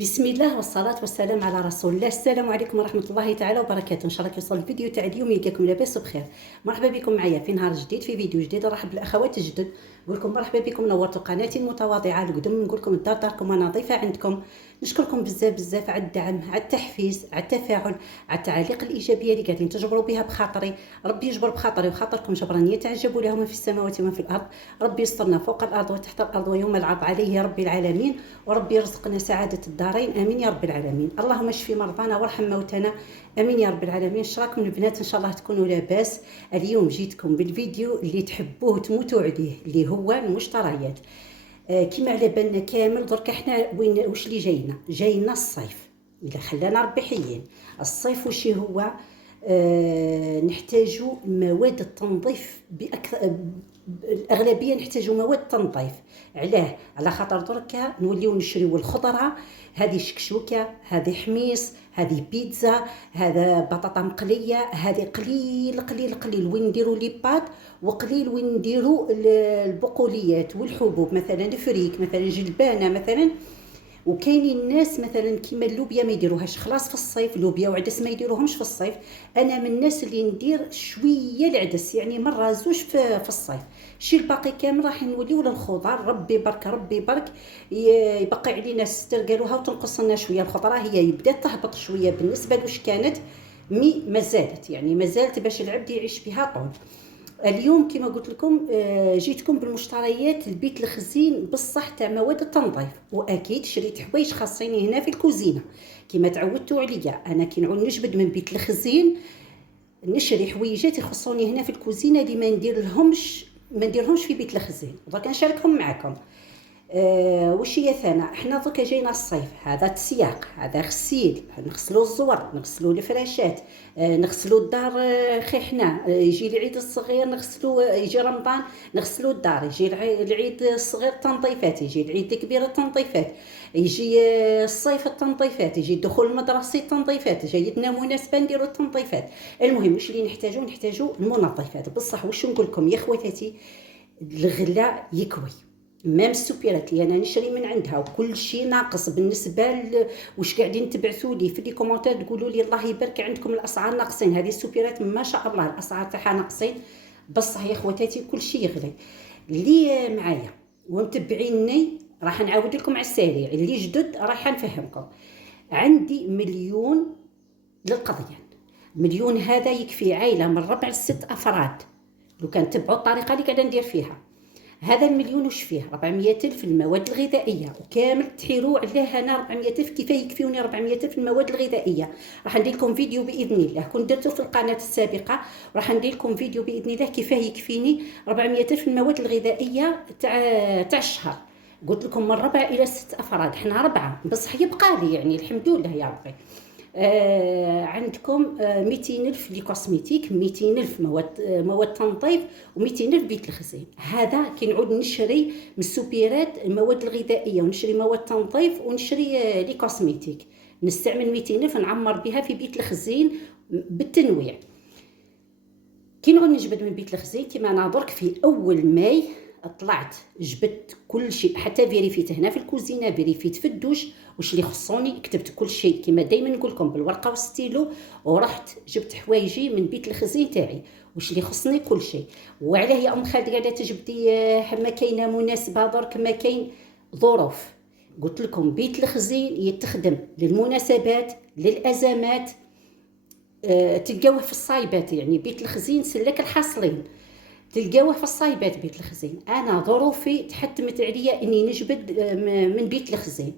بسم الله والصلاة والسلام على رسول الله. السلام عليكم ورحمة الله تعالى وبركاته. إن شاء الله كيوصل الفيديو تاع اليوم يلقاكم لاباس وبخير. مرحبا بكم معايا في نهار جديد في فيديو جديد. نرحب بالاخوات الجدد، نقول لكم مرحبا بكم، نورتوا قناتي المتواضعة القدم. نقول لكم الدار داركم وانا ضيفة عندكم. نشكركم بزاف بزاف على الدعم، على التحفيز، على التفاعل، على التعاليق الايجابيه اللي قاعدين تجبروا بها بخاطري. ربي يجبر بخاطري وخاطركم جبرا يتعجبوا لهم في السماوات وما في الارض. ربي يسترنا فوق الارض وتحت الارض ويوم العرض عليه يا رب العالمين. وربي يرزقنا سعاده الدارين، امين يا رب العالمين. اللهم اشفي مرضانا وارحم موتانا، امين يا رب العالمين. شراكم البنات ان شاء الله تكونوا لاباس. اليوم جيتكم بالفيديو اللي تحبوه تموتوا عليه، اللي هو المشتريات. كما على بالنا كامل درك احنا وين واش اللي جاينا الصيف. اذا خلانا ربي حيين الصيف واش هو. نحتاجوا مواد التنظيف باكثر، الاغلبيه نحتاجوا مواد تنظيف. على خاطر دركا نوليو نشريو الخضره، هذه شكشوكه، هذه حميص، هذه بيتزا، هذا بطاطا مقليه، هذه قليل قليل قليل وين نديروا لي بات، وقليل وين نديروا البقوليات والحبوب، مثلا الفريك، مثلا جلبانه مثلا. وكاينين الناس مثلا كيما اللوبيا ما يديروهاش خلاص في الصيف، اللوبيا وعدس ما يديروهمش في الصيف. انا من الناس اللي ندير شويه العدس، يعني مره زوج في الصيف. شي الباقي كامل راح نوليو للخضار. ربي يبارك ربي يبارك. يبقى علينا استرقالوها وتنقص لنا شويه الخضره. هي بدات تهبط شويه بالنسبه لوش كانت، مي مازالت يعني مازالت باش العبد يعيش بها طول. اليوم كما قلت لكم جيتكم بالمشتريات البيت الخزين بصح تاع مواد التنظيف. واكيد شريت حوايج خاصيني هنا في الكوزينه كما تعودتوا عليا. انا كي نعود نجبد من بيت الخزين نشري حويجات يخصوني هنا في الكوزينه اللي ما نديرهمش في بيت الخزين. درك نشاركهم معكم. وش هي ثاني؟ احنا دركا جاينا الصيف، هذا تسياق، هذا غسيل، نغسلوا الزور، نغسلوا الفراشات، نغسلوا الدار. خيحنا يجي العيد الصغير نغسلوا، يجي رمضان نغسلوا الدار، يجي العيد الصغير التنظيفات، يجي العيد الكبير التنظيفات، يجي الصيف التنظيفات، يجي دخول المدرسه التنظيفات، جايتنا مناسبه نديروا التنظيفات. المهم واش اللي نحتاجوا المنظفات. بصح واش نقول لكم يا خواتاتي، الغلا يكوي. مام السوبيرات اللي انا نشري من عندها وكل شيء ناقص بالنسبه واش قاعدين تبعثوا لي في لي كومونتير تقولوا لي الله يبارك عندكم الاسعار ناقصين. هذه السوبيرات ما شاء الله الاسعار تاعها ناقصين. بصح يا خواتاتي كل شيء يغلي. اللي معايا ومتبعيني راح نعاود لكم على السريع، اللي جدد راح نفهمكم. عندي مليون للقضيان. مليون هذا يكفي عائله من 4 ل 6 افراد لو كان تبعوا الطريقه اللي قاعده ندير فيها. هذا المليون وش فيه؟ 400 ألف المواد الغذائية وكامل تحيروا عليه. أنا 400 ألف كيفاه يكفيوني 400 ألف المواد الغذائية؟ راح ندير لكم فيديو بإذن الله، كنت درته في القناة السابقة، راح ندير لكم فيديو بإذن الله كيفاه يكفيني 400 ألف المواد الغذائية تاع الشهر. قلت لكم من 4 إلى 6 أفراد، احنا 4 بصح يبقى لي يعني الحمد لله يا ربي. عندكم 200 ألف لي كوسميتيك، 200 ألف مواد تنظيف، و200 ألف بيت الخزين. هذا كي نعود نشري من السوبيرات المواد الغذائيه ونشري مواد تنظيف ونشري لي كوسميتيك، نستعمل 200 ألف نعمر بها في بيت الخزين بالتنويع. كي نعود نجبد من بيت الخزين كما انا درك في اول ماي طلعت جبدت كل شيء، حتى فيريفيت هنا في الكوزينه، فيريفيت في الدوش واش اللي خصوني، كتبت كل شيء كما دائما نقول لكم بالورقه والستيلو، ورحت جبت حوايجي من بيت الخزين تاعي واش اللي خصني كل شيء. وعلاه يا ام خالد قاعده تجبدي ما كاينه مناسبه درك، ما كاين ظروف. قلت لكم بيت الخزين يتخدم للمناسبات للازمات. تلقاوه في الصايبات، يعني بيت الخزين سلك الحاصلين تلقاوه في الصايبات بيت الخزين. انا ظروفي تحتمت عليا اني نجبد من بيت الخزين.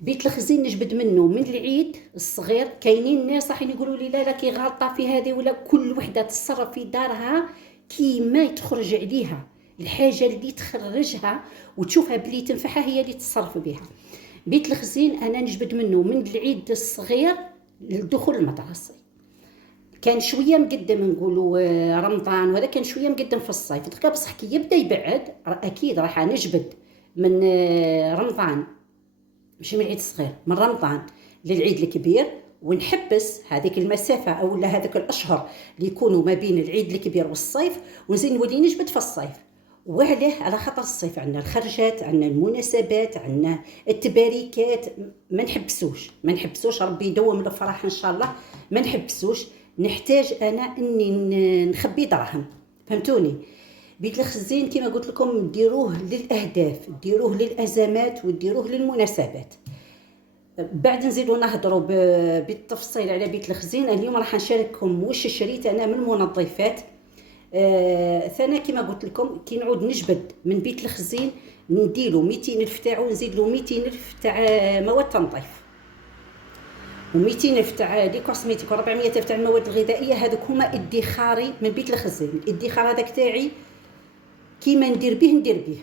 بيت الخزين نجبد منه من العيد الصغير. كاينين الناس راح يقولوا لي لا كي غلطه في هذه، ولا كل وحده تصرف في دارها كيما تخرج عليها الحاجه اللي تخرجها وتشوفها بلي تنفعها هي اللي تتصرف بها. بيت الخزين انا نجبد منه من العيد الصغير لدخول المدرسه. كان شويه مقدم نقولوا رمضان، وهذا كان شويه مقدم في الصيف. دركا بصح كي يبدا يبعد اكيد راح نجبد من رمضان، ماشي من العيد الصغير، من رمضان للعيد الكبير، ونحبس هذيك المسافه او هذاك الاشهر اللي يكونوا ما بين العيد الكبير والصيف، ونزيد نولي نجبد في الصيف. وعليه؟ على خاطر الصيف عندنا الخرجات، عندنا المناسبات، عندنا التباريكات، ما نحبسوش، ربي يدوم الفرح ان شاء الله، ما نحبسوش. نحتاج انا اني نخبي دراهم، فهمتوني؟ بيت الخزين كما قلت لكم ديروه للاهداف، ديروه للازمات، وديروه للمناسبات. بعد نزيدو نهضروا بالتفصيل على بيت الخزين. اليوم راح نشارككم واش شريت انا من منظفات. ثاني كما قلت لكم كي نعود نجبد من بيت الخزين نديلو 200 الف تاعو، نزيد له 200 الف تاع مواد تنظيف، و200 الف تاع دي كوسميتيك، و400 الف تاع المواد الغذائيه. هذوك هما ادخاري من بيت الخزين. الادخار هذاك تاعي كيما ندير به.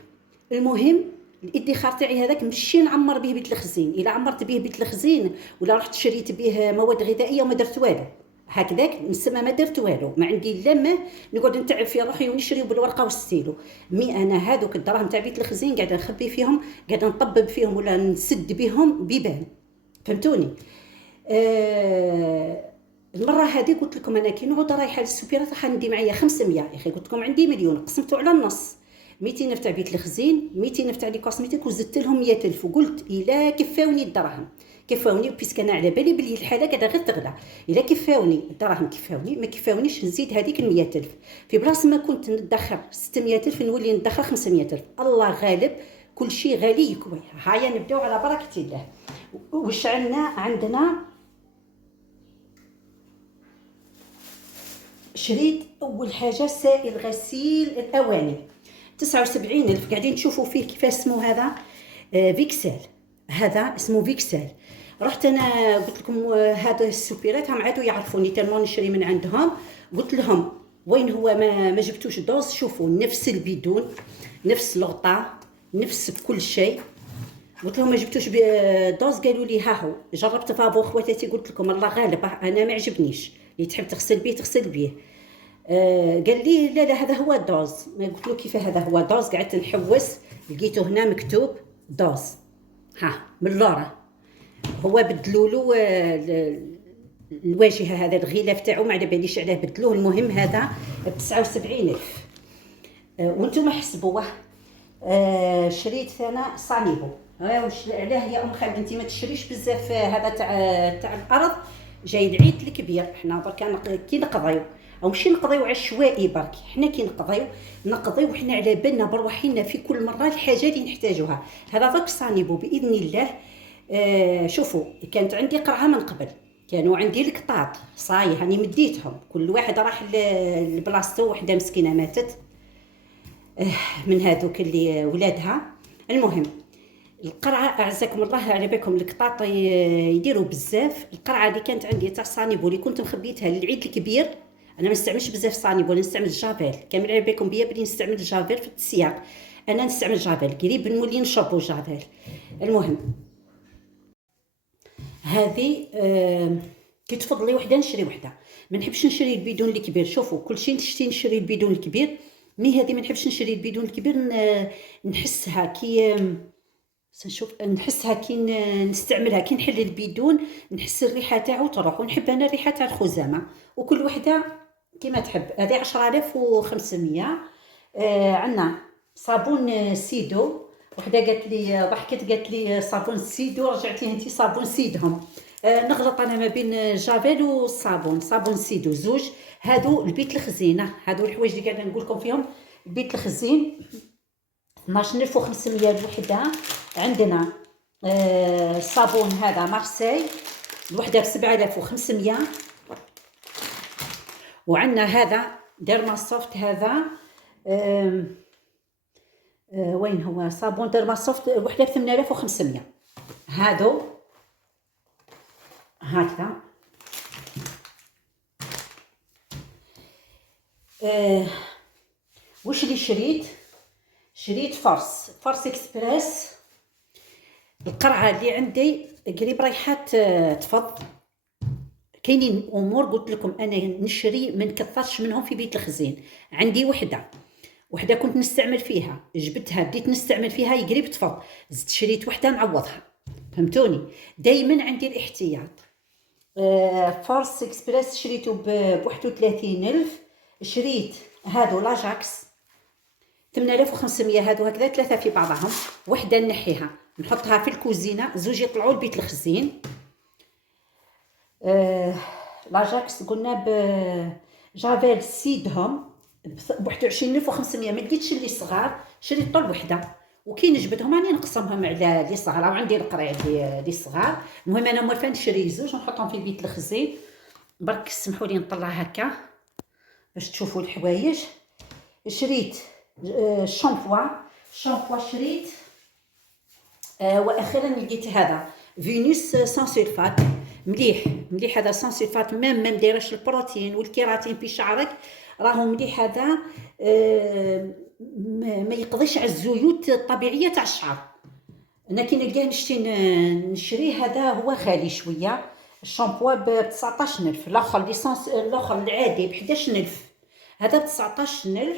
المهم الادخار تاعي هذاك ماشي نعمر به بيت الخزين. الا عمرت به بيت الخزين ولا رحت شريت به مواد غذائيه وما درت والو، هكذاك نسمى ما درت والو. ما عندي لا ما نقعد نتعب في روحي ونشري بالورقه والستيلو. مي انا هذوك الدراهم تاع بيت الخزين قاعده نخبي فيهم، قاعده نطبب فيهم ولا نسد بهم بيبان، فهمتوني؟ المره هذه قلت لكم انا كي نعود رايحه للسوبيرات راح ندي معايا 500 يا اخي. قلت لكم عندي مليون، قسمته على النص، 200 الف تاع بيت الخزين، 200 الف تاع لي كوسميتيك، وزدت لهم 100 الف، وقلت الا كفاوني الدراهم كفاوني، بيسك انا على بالي بلي الحاله قاعده غير تغلى. الا كفاوني الدراهم كفاوني، ما كفاونيش نزيد هذيك 100 الف. في بلاصه ما كنت ندخر 600 الف نولي ندخر 500 الف. الله غالب، كل شيء غالي يكوي. هيا نبداو على بركه الله. واش عندنا شريت اول حاجه سائل غسيل الاواني 79 الف. قاعدين تشوفوا فيه كيفاش اسمه هذا، فيكسال. هذا اسمه فيكسال. رحت انا قلت لكم هذا السوبيرات هم عادوا يعرفوني تالمون نشري من عندهم. قلت لهم وين هو ما جبتوش دوز، شوفوا نفس البيدون، نفس الغطاء، نفس كل شيء. قلت لهم ما جبتوش دوز، قالوا لي ها هو. جربت فابو خواتاتي، قلت لكم الله غالب انا ما عجبنيش، اللي تحب تغسل بيه تغسل بيه. قال لي لا هذا هو دوز. ما قلت له كيف هذا هو دوز؟ قعدت نحوس لقيته هنا مكتوب دوز، ها من اللورا. هو بدلوا له الواجهه، هذا الغلاف تاعو ما على باليش علاه بدلوه. المهم هذا ب 79 الف. وانتم حسبوه. شريت انا صانيبو. علاه يا ام خالد انت ما تشريش بزاف هذا تاع الارض، جاي العيد الكبير. حنا برك كي نقضيو او ماشي نقضيو عشوائي برك، حنا كي نقضيو حنا على بالنا برواحنا في كل مره الحاجه اللي نحتاجوها. هذا ضاك صانيبو باذن الله. شوفوا كانت عندي قرعه من قبل، كانوا عندي القطاط صاي هاني مديتهم، كل واحد راح لبلاصتو. وحده مسكينه ماتت من هذوك اللي ولادها. المهم القرعه اعزكم الله على بالكم القطاط يديروا بزاف. القرعه اللي كانت عندي تاع صانيبو اللي كنت مخبيتها للعيد الكبير، انا ما نستعملش بزاف صانيبو، انا نستعمل جافيل. كامل على بالكم بيا بلي نستعمل جافيل في السياق، انا نستعمل جافيل قريب نولي نشربوا جافيل. المهم هذه كي تفضلي وحده نشري وحده، ما نحبش نشري البيدون الكبير. شوفوا كلشي نشري البيدون الكبير، مي هذه ما نحبش نشري البيدون الكبير. نحسها كي نحسها كي نستعملها، كي نحل البيدون نحس الريحه تاعو تروح، ونحب انا الريحه تاع الخزامه. وكل وحده كيما تحب. هذه 10500. عندنا صابون سيدو. وحده قالت لي ضحكت قالت لي صابون سيدو، رجعت لي انت صابون سيدهم. نغلط انا ما بين جافيل والصابون. صابون سيدو زوج. هادو البيت الخزينه، هادو الحوايج اللي قاعده نقول لكم فيهم البيت الخزين. 12500 الوحده. عندنا صابون هذا مارسي الوحده ب 7500. وعندنا هذا ديرماسوفت. هذا وين هو صابون ديرماسوفت الوحده ب 8500. هادو هكذا. واش اللي شريت فرص اكسبريس. القرعه اللي عندي قريب رايحه تفض. كاينين امور قلت لكم انا نشري ما نكثرش منهم في بيت الخزين. عندي وحده كنت نستعمل فيها، جبتها بديت نستعمل فيها قريب تفض، زدت شريت وحده نعوضها، فهمتوني؟ دائما عندي الاحتياط. فرص اكسبريس شريته ب 31000. شريت هادو لاجاكس 8500 هادو هكذا، 3 في بعضهم، وحده نحيها نحطها في الكوزينه، زوج يطلعوا لبيت الخزين. لاجاكس قلنا جافيل سيدهم ب 21500. ما لقيتش اللي صغار، شريت طول وحده، وكي نجبدهم راني نقسمهم على لي صغار، وعندي القريع لي صغار. المهم انا موالفه نشري زوج ونحطهم في بيت الخزين. برك سمحوا لي نطلع هكا باش تشوفوا الحوايج. شريت شامبوا شريت. واخيرا لقيت هذا فينوس سان سلفات، مليح هذا سان سلفات، ما دايرش البروتين والكيراتين في شعرك، راهو مليح هذا. ما يقضيش على الزيوت الطبيعيه تاع الشعر. انا كي نلقاه نشريه، هذا هو غالي شويه. الشامبو ب 19000، الاخر ليسانس الاخر العادي ب 11000، هذا ب 19000،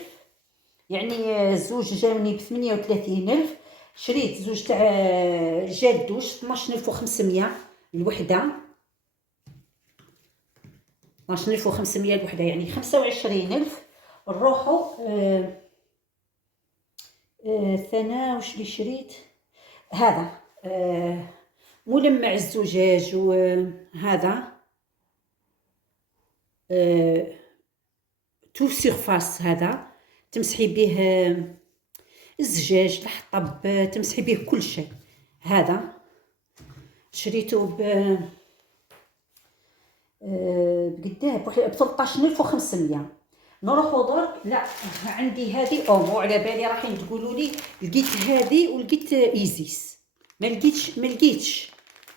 يعني زوج جاوني ب 38000. شريت زوج تاع جال دوش 12500 الوحده، 12500 الوحده، يعني 25000. نروحو ثنا واش اللي شريت هذا ملمع الزجاج، وهذا تو سيرفاس، هذا تمسحي به الزجاج، الحطب، تمسحي به كل شيء. هذا شريته بقداه ب 13500. نروحو درك، لا عندي هذه اومو، على بالي راحين تقولوا لي لقيت هذه ولقيت ايزيس، ما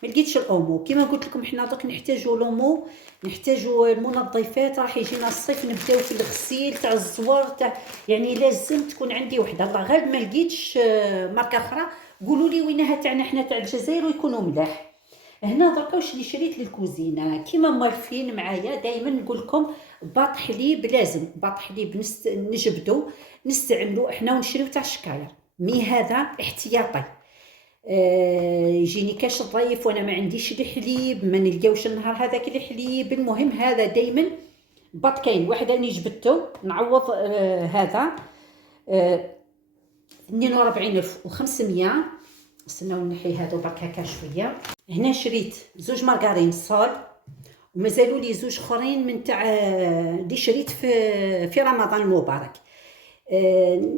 لقيتش الاومو. كما قلت لكم حنا درك نحتاجوا لومو، نحتاجوا المنظفات، راح يجينا الصيف نبداو في الغسيل تاع الزوار تاع، يعني لازم تكون عندي وحده. الله غالب ما لقيتش ماركه اخرى، قولوا لي وينها تاعنا حنا تاع الجزائر ويكونوا ملاح. هنا دركا واش اللي شريت للكوزينه، كيما موالفين معايا دائما نقول لكم باط حليب، لازم باط حليب نجبدو نستعملو احنا ونشريو تاع الشكاير، مي هذا احتياطي. يجيني كاش ضيف وانا ما عنديش الحليب، ما نلقاوش النهار هذاك الحليب. المهم هذا دائما باط كاين. واحد راني جبدتو نعوض هذا 42500. استناو نحي هادو برك هكا شويه. هنا شريت زوج مارغرين صول، ومازالوا لي زوج اخرين من تاع اللي شريت في رمضان المبارك.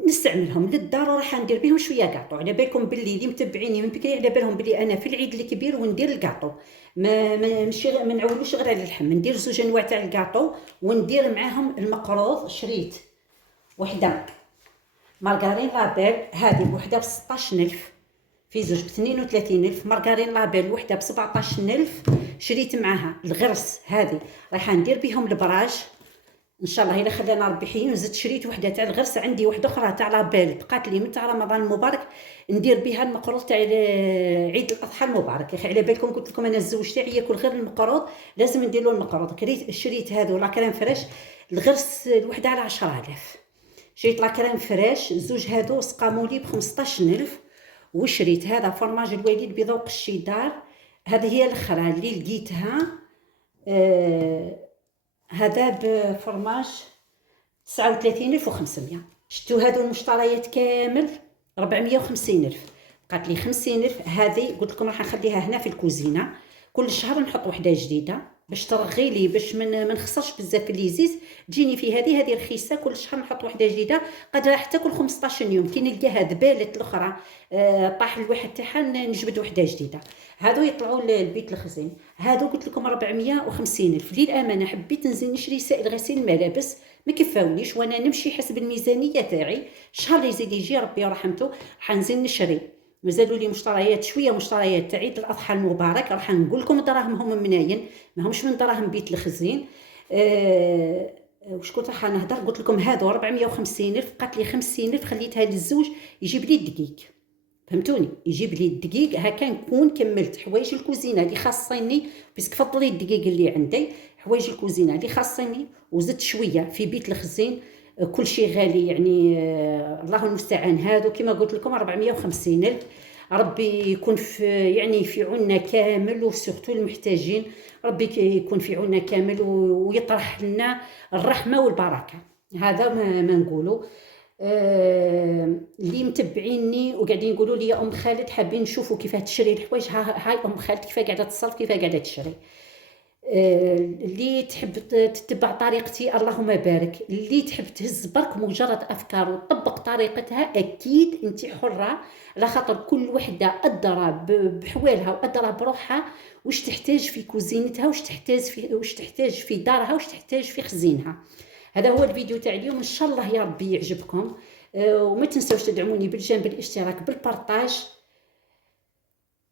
نستعملهم للدار، وراح ندير بهم شويه كاطو. على بالكم باللي اللي متبعيني من بكري على بالهم بلي انا في العيد الكبير وندير الكاطو، ما نعولوش غير على اللحم، ندير زوج انواع تاع الكاطو وندير معاهم المقروض. شريت وحده مارغرين لابيل، هذه بوحده ب 16000، في زوج ب 32000. مارغرين لابيل وحده ب 17000. شريت معاها الغرس، هذه رايحه ندير بهم البراج ان شاء الله الا خلانا ربي حي. وزدت شريت وحده تاع الغرس، عندي وحده اخرى تاع لابيل بقات لي من تاع رمضان المبارك، ندير بها المقروض تاع عيد الاضحى المبارك. يا اخي على بالكم قلت لكم انا الزوج تاعي ياكل غير المقروض، لازم ندير له المقروض. شريت هذو لا كريم فريش، الغرس الوحده على 10000. شريت لا كريم فريش زوج، هادو سقامولي ب 15000. وشريت هذا فرماج الوالد بذوق الشيدار، هذه هي الاخرى اللي لقيتها. هذا بفرماج 39500. شتو هادو المشتريات كامل 450000، بقات لي 50000. هذه قلت لكم راح نخليها هنا في الكوزينه، كل شهر نحط وحده جديده باش ترغي لي، باش ما نخسرش بزاف في ليزيز. تجيني في هذه رخيصه، كل شهر نحط وحده جديده، قادره حتى كل 15 يوم كي نلقاها ذبالت الاخرى طاح الواحد تاعها نجبد وحده جديده. هادو يطلعوا للبيت الخزين. هادو قلت لكم 450000. للامانه حبيت نزيد نشري سائل غسيل الملابس، ما كفاونيش وانا نمشي حسب الميزانيه تاعي. الشهر اللي يزيد يجي ربي ورحمته راح نزيد نشري. مازالوا لي مشتريات شويه، مشتريات تاع عيد الاضحى المبارك، راح نقول لكم دراهمهم مناين، ماهمش من دراهم بيت الخزين. واش كنت راح نهضر، قلت لكم هادو 450000، بقات لي 50000 خليتها للزوج يجيب لي الدقيق. فهمتوني؟ يجيب لي الدقيق هكا نكون كملت حوايج الكوزينه اللي خاصيني، باسكو فضلي الدقيق اللي عندي، حوايج الكوزينه اللي خاصيني، وزدت شويه في بيت الخزين. كل شيء غالي يعني، الله المستعان. هادو كما قلت لكم 450000. ربي يكون في يعني في عوننا كامل، وسورتو المحتاجين ربي يكون في عوننا كامل ويطرح لنا الرحمه والبركه. هذا ما نقولوا. اللي متبعيني وقاعدين يقولوا لي يا ام خالد حابين نشوفوا كيفاه تشري الحوايج، هاي ام خالد كيفاه قاعده تصرف، كيفاه قاعده تشري. اللي تحب تتبع طريقتي اللهم بارك، اللي تحب تهز برك مجرد افكار وتطبق طريقتها اكيد انت حره، على خاطر كل وحده ادرى بحوالها وادرى بروحها واش تحتاج في كوزينتها، واش تحتاج في دارها، واش تحتاج في خزينها. هذا هو الفيديو تاع اليوم، ان شاء الله يا ربي يعجبكم. وما تنسوش تدعموني بالجنب الاشتراك بالبارطاج،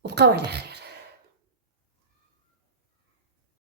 وبقاو على خير.